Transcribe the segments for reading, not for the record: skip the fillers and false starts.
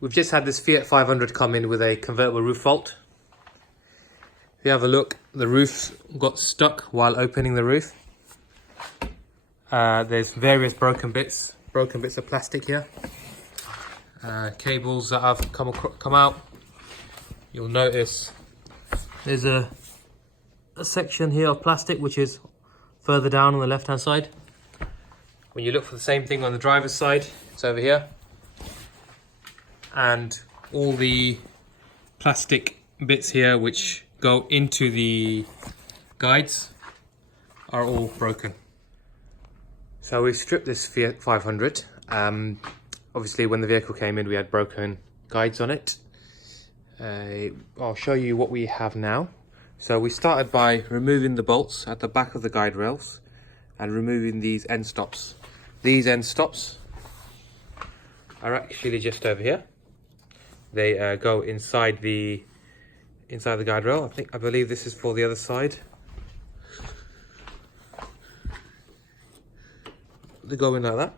We've just had this Fiat 500 come in with a convertible roof fault. If you have a look, the roof's got stuck while opening the roof. There's various broken bits of plastic here. Cables that have come out. You'll notice there's a section here of plastic which is further down on the left hand side. When you look for the same thing on the driver's side, it's over here. And all the plastic bits here which go into the guides are all broken. So we stripped this Fiat 500. Obviously when the vehicle came in we had broken guides on it. I'll show you what we have now. So we started by removing the bolts at the back of the guide rails and removing these end stops. These end stops are actually just over here. They go inside the guide rail. I believe this is for the other side. They go in like that,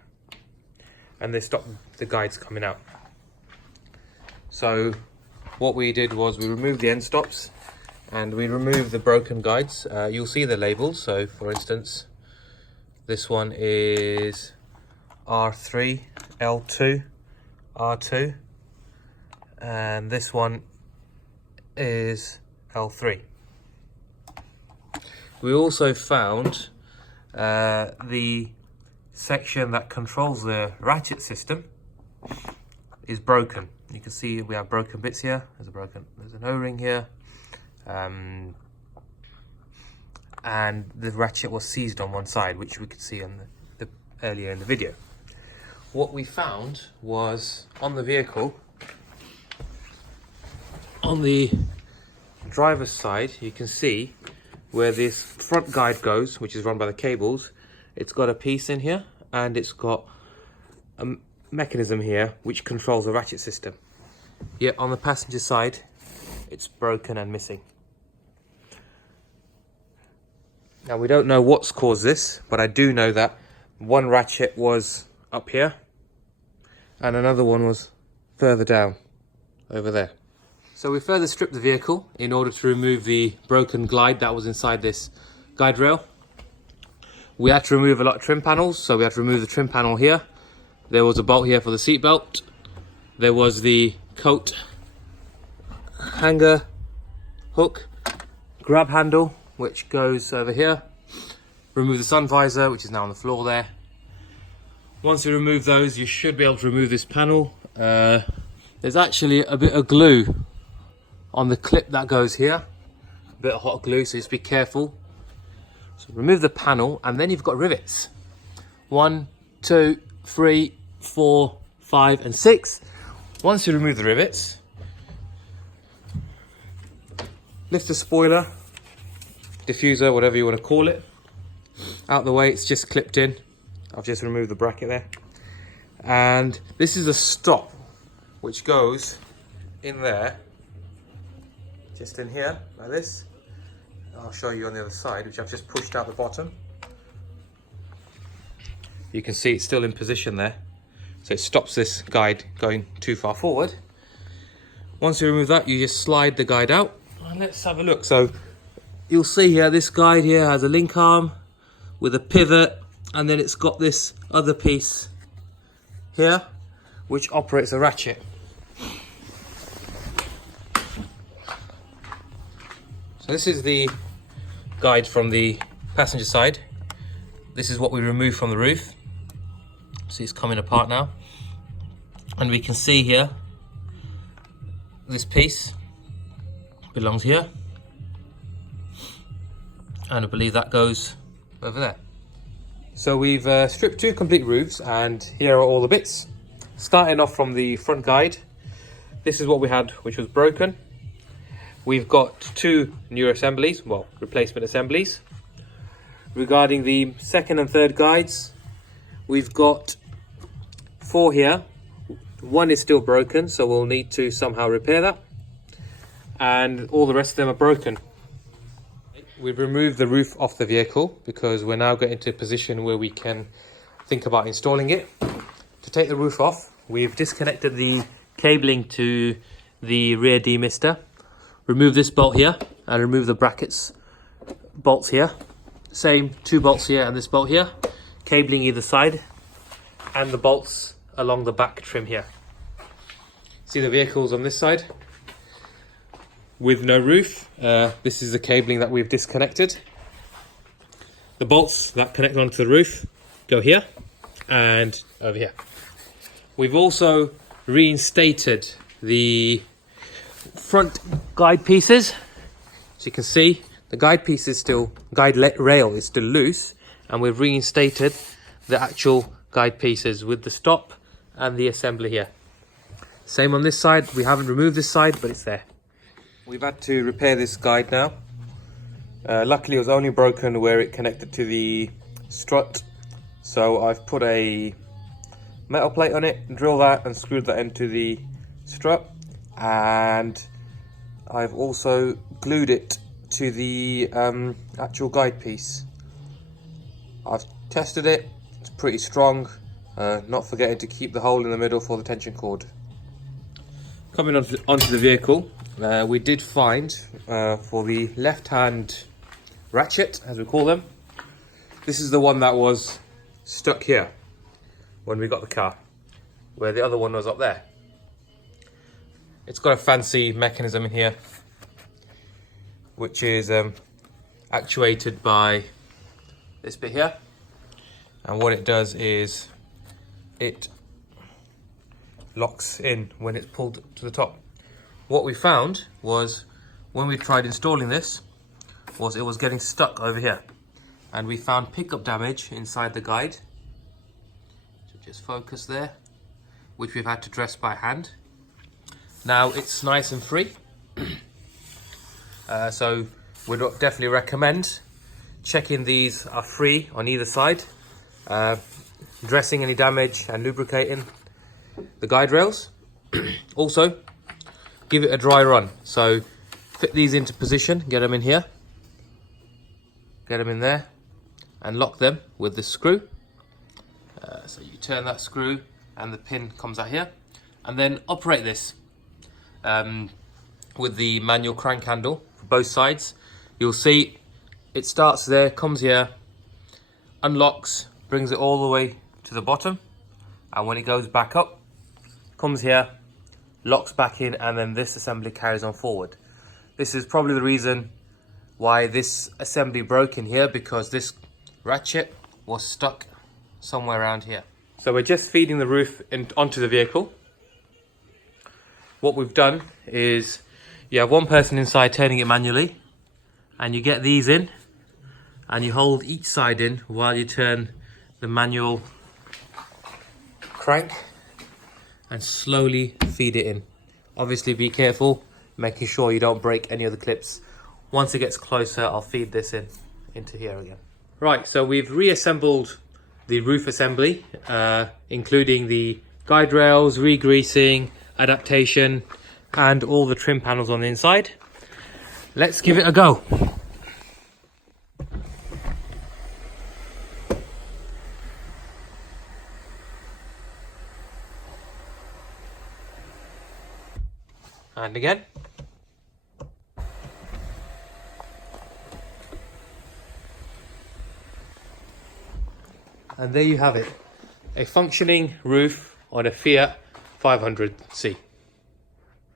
and they stop the guides coming out. So what we did was we removed the end stops and we removed the broken guides. You'll see the labels. So for instance, this one is R3, L2, R2. And this one is L3. We also found the section that controls the ratchet system is broken. You can see we have broken bits here. There's an O-ring here, and the ratchet was seized on one side, which we could see on the earlier in the video. What we found was on the vehicle, on the driver's side, you can see where this front guide goes, which is run by the cables. It's got a piece in here and it's got a mechanism here which controls the ratchet system. Yet on the passenger side, it's broken and missing. Now we don't know what's caused this, but I do know that one ratchet was up here and another one was further down over there. So we further stripped the vehicle in order to remove the broken glide that was inside this guide rail. We had to remove a lot of trim panels, so we had to remove the trim panel here. There was a bolt here for the seat belt. There was the coat hanger hook, grab handle, which goes over here. Remove the sun visor, which is now on the floor there. Once you remove those, you should be able to remove this panel. There's actually a bit of glue on the clip that goes here, a bit of hot glue, so just be careful. So remove the panel, and then you've got rivets. 1, 2, 3, 4, 5, and 6. Once you remove the rivets, lift the spoiler, diffuser, whatever you want to call it, out the way. It's just clipped in. I've just removed the bracket there. And this is a stop, which goes in there, just in here, like this. I'll show you on the other side, which I've just pushed out the bottom. You can see it's still in position there. So it stops this guide going too far forward. Once you remove that, you just slide the guide out. And let's have a look. So you'll see here, this guide here has a link arm with a pivot, and then it's got this other piece here, which operates a ratchet. So this is the guide from the passenger side. This is what we removed from the roof. See, it's coming apart now. And we can see here, this piece belongs here. And I believe that goes over there. So we've stripped 2 complete roofs, and here are all the bits. Starting off from the front guide, this is what we had, which was broken. We've got 2 new assemblies, well, replacement assemblies. Regarding the second and third guides, we've got 4 here. 1 is still broken, so we'll need to somehow repair that. And all the rest of them are broken. We've removed the roof off the vehicle because we're now getting to a position where we can think about installing it. To take the roof off, we've disconnected the cabling to the rear demister. Remove this bolt here and remove the brackets bolts here. Same 2 bolts here and this bolt here. Cabling either side, and the bolts along the back trim here. See the vehicles on this side with no roof. This is the cabling that we've disconnected. The bolts that connect onto the roof go here and over here. We've also reinstated the front guide pieces. As you can see, the guide rail is still loose, and we've reinstated the actual guide pieces with the stop and the assembly here. Same on this side. We haven't removed this side, but it's there. We've had to repair this guide now. Luckily it was only broken where it connected to the strut, so I've put a metal plate on it, drilled that and screwed that into the strut, and I've also glued it to the actual guide piece. I've tested it, it's pretty strong, not forgetting to keep the hole in the middle for the tension cord. Coming onto the vehicle, we did find for the left hand ratchet, as we call them, this is the one that was stuck here when we got the car, where the other one was up there. It's got a fancy mechanism in here, which is actuated by this bit here, and what it does is it locks in when it's pulled to the top. What we found was, when we tried installing this, was it was getting stuck over here, and we found pickup damage inside the guide. So just focus there, which we've had to dress by hand. Now it's nice and free, so we'd definitely recommend checking these are free on either side, dressing any damage and lubricating the guide rails. Also, give it a dry run, so fit these into position, get them in here, get them in there, and lock them with the screw. So you turn that screw and the pin comes out here, and then operate this with the manual crank handle for both sides. You'll see it starts there, comes here, unlocks, brings it all the way to the bottom, and when it goes back up, comes here, locks back in, and then this assembly carries on forward. This is probably the reason why this assembly broke in here, because this ratchet was stuck somewhere around here. So we're just feeding the roof onto the vehicle. What we've done is you have one person inside turning it manually, and you get these in and you hold each side in while you turn the manual crank and slowly feed it in. Obviously be careful, making sure you don't break any of the clips. Once it gets closer, I'll feed this into here again. Right, so we've reassembled the roof assembly, including the guide rails, re-greasing, adaptation, and all the trim panels on the inside. Let's give it a go. And again. And there you have it, a functioning roof on a Fiat 500C.